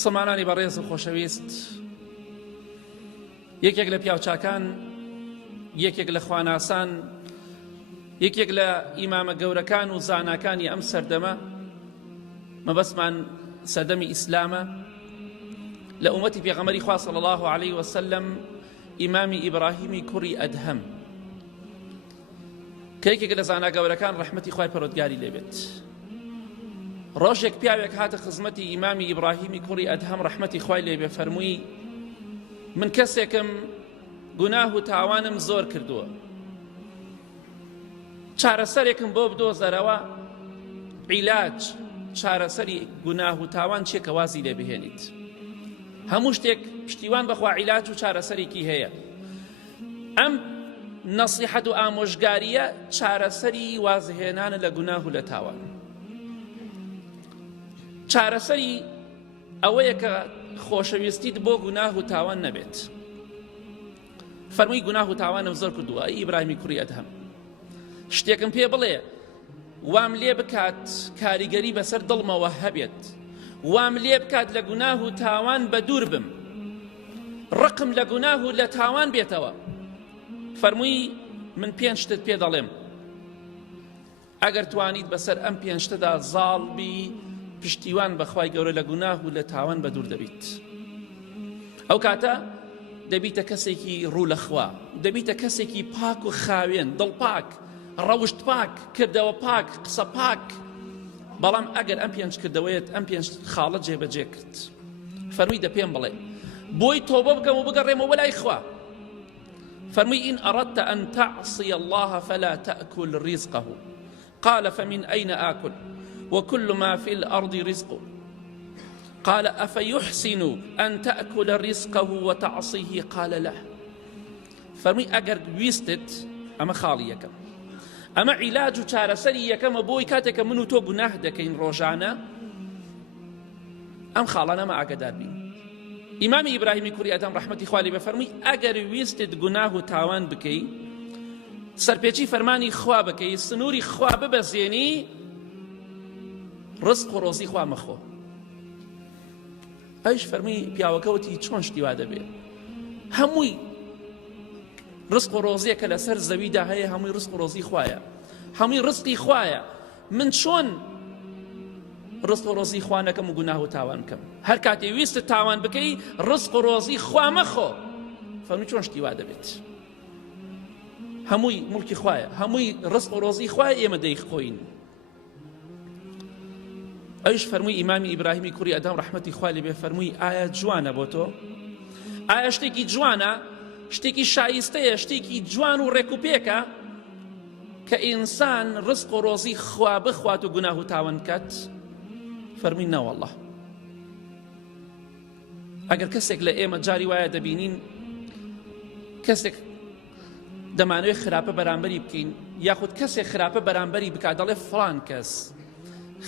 مسلمانانی بەڕێز و خۆشەویست، یەکێک لە پیاوچاکان، یەکێک لە خواناسان، یەکێک لە ئیمامە گەورەکان و زاناکانی ئەم سەردەمە، مەبەستمان سەردەمی ئیسلامە، لە ئومەتی پێغەمبەری خوا صلی الله عليه وسلم، ئیمامی ئیبراهیمی کوڕی ئەدهەم، کە یەکێک لە زانا گەورەکان ڕەحمەتی خوای پەروەردگاری لێبێت. ڕۆژێک پیاوێک هاتە خزمەتی ئیمامی ئیبراهیمی کوڕی ئەدهەم ڕەحمەتی خوای لێبێ، فەرمووی: من کەسێکم گوناه و تاوانم زۆر کردووە، چارەسەرێکم بۆ بدۆزەرەوە، عیلاج چارەسەری گوناه و تاوان چییە کە وازی لێ بهێنیت؟ هەموو شتێک پشتیوان بەخوا عیلاج و چارەسەرێکی هەیە. ئەم نەسیحەت و ئامۆژگاریە چارەسەری وازهێنانە لە گوناه و لە تاوان. چارەسەری ئەوەیە کە خۆشەویستیت بۆ گوناه و تاوان نەبێت. فەرمووی گوناه و تاوانم زۆر کردووە، ئەی ئیبراهیمی کوڕی ئەدهەم، شتێکم پێ بڵێ، وام لێ بکات کاریگەری بەسەر دڵمەوە هەبێت، وام لێ بکات لە گوناه و تاوان بە دوور بم، ڕقم لە گوناه و لە تاوان بێتەوە. فەرمووی من 5 شتت پێ دەڵێم، ئەگەر توانیت بەسەر ئەم 5 شتدا زاڵ بی، پشتیوان بەخوای گەورە لە گوناه و لە تاوان بە دوور دەبیت. ئەو کاتە دەبیتە کەسێکی ڕوو لە خوا، دەبیتە کەسێکی پاک و خاوێن، دڵ پاک، ڕەوشت پاک، کردەوە پاک، قسە پاک. بەڵام ئەگەر ئەم 5 کردەوەیەت ئەم 5 خاڵە جێبەجێ کرد، فەرمووی دە پێم بڵێ بۆی تۆبە بکەم و بگەڕێمەوە لای خوا. فەرمووی ئین ئەڕەدتە ئەن تەعصی الله فلا تأكل رزقه قال فمن أين آكل وكل ما في الأرض رزقه قال أفيحسن أن تأكل رزقه وتعصيه قال لا. فەرمووی ئەگەر ویستت ئەمە خاڵی یەکەم، ئەمە عیلاج و چارەسەری یەکەمە بۆی کاتێککە من و تۆ گوناه دەکەین ڕۆژانە، ئەم خاڵانەمە ئاگادار بین. ئیمامی ئیبراهیمی کوڕی ئەدەم ڕەحمەتی خوا لێ بێ فەرمووی ئەگەر ویستت گوناه و تاوان بکەی، سەرپێچی فەرمانی خوا بکەی، سنووری خوا ببەزێنی، ڕزق و ڕۆزی خوا مەخۆ. ئەویش فەرمووی پیاوەکەوتی چۆن شتی وا دەبێت؟ هەمووی ڕزق و ڕۆزیە کە لەسەر زەویدا هەیە، هەمووی ڕزق و ڕۆزی خوایە، هەمووی ڕزقی خوایە. من چۆن ڕزق و ڕۆزی خوا نەکەم و گوناه و تاوان بکەم؟ هەر کاتێ ویستت تاوان بکەی، ڕزق و ڕۆزی خوا مەخۆ. فەرمووی چۆن شتی وا دەبێت؟ هەمووی موڵکی خوایە، هەمووی ڕزق و ڕۆزی خوایە، ئێمە دەیخۆین. ئەویش فەرمووی ئیمامی ئیبراهیمی کوڕی ئەدەم ڕەحمەتی خوا لێ بێ فەرمووی ئایا جوانە بۆ تۆ؟ ئایا شتێکی جوانە، شتێکی شایستەیە، شتێکی جوان و ڕێکوپێکە کە ئینسان ڕزق و ڕۆزی خوا بخوات و گوناه و تاوان بکات؟ فەرمووی نەوەڵڵە. ئەگەر کەسێک لە ئێمە جاری وایە دەبینین کەسێک دەمانوێت خراپە بەرامبەری بکەین، یاخود کەسێک خراپە بەرامبەری بکات، دەڵێ فڵان کەس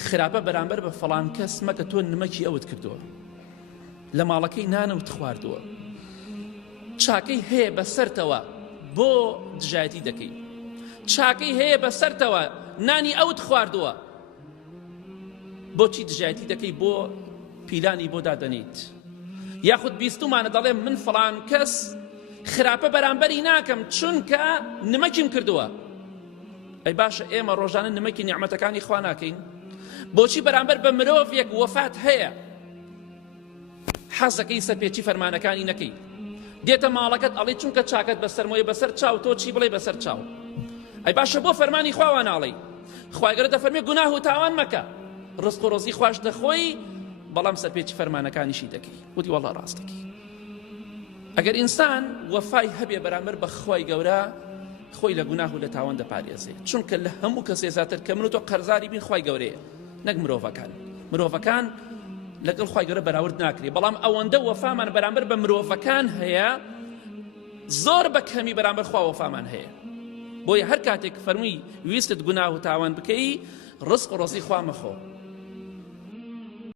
خراپە بەرامبەر بە فڵان کەس مەکە تۆ نمەکی ئەوت کردووە، لە ماڵەکەی نانەوت خواردووە، چاکەی هەیە بەسەرتەوە بۆ دژایەتی دەکەی، چاکەی هەیە بەسەرتەوە نانی ئەوت خواردووە، بۆچی دژایەتی دەکەی؟ بۆ پیلانی بۆ دادەنیت. یاخود بیستومانە دەڵێ من فڵان کەس خراپە بەرامبەری ناکەم چونکە نمەکیم کردووە. ئەی باشە ئێمە ڕۆژانە نمەکی نیعمەتەکانی خوا ناکەین؟ بۆچی بەرامبەر بە مرۆڤێک وەفات هەیە حەزەکەی سەرپێچی فەرمانەکانی نەکەی؟ دێتە ماڵەکەت ئەڵێ چونکە چاکەت بەسەرمۆیە بەسەر چاو، تۆ چی بڵێ بەسەر چاو؟ ئەی باشە بۆ فەرمانی خواوە ناڵێی؟ خوای گەورە دەفەرمێ گوناه و تاوان مەکە، ڕزق و ڕۆزی خوش دەخۆی، بەڵام سەرپێچی فەرمانەکانیشی دەکەی. وتی وەڵڵا ڕاستەکەی. ئەگەر ئینسان وەفای هەبێ بەرامبەر بە خوای گەورە، خۆی لە گوناه و لە تاوان دەپارێزێ، چونکە لە هەموو کەسێ زیاتر کە من و تۆ قەرزاری بین خوای گەورەیە، نەک مرۆڤەکان. مرۆڤەکان لەگەڵ خوای گەورە بەراورد ناکرێ، بەڵام ئەوەندە وەفامان بەرامبەر بە مرۆڤەکان هەیە، زۆر بە کەمی بەرامبەر خوا وەفامان هەیە. بۆیە هەر کاتێک فەرمووی ویستت گوناه و تاوان بکەی، ڕزق و ڕۆزی خوا مەخۆ.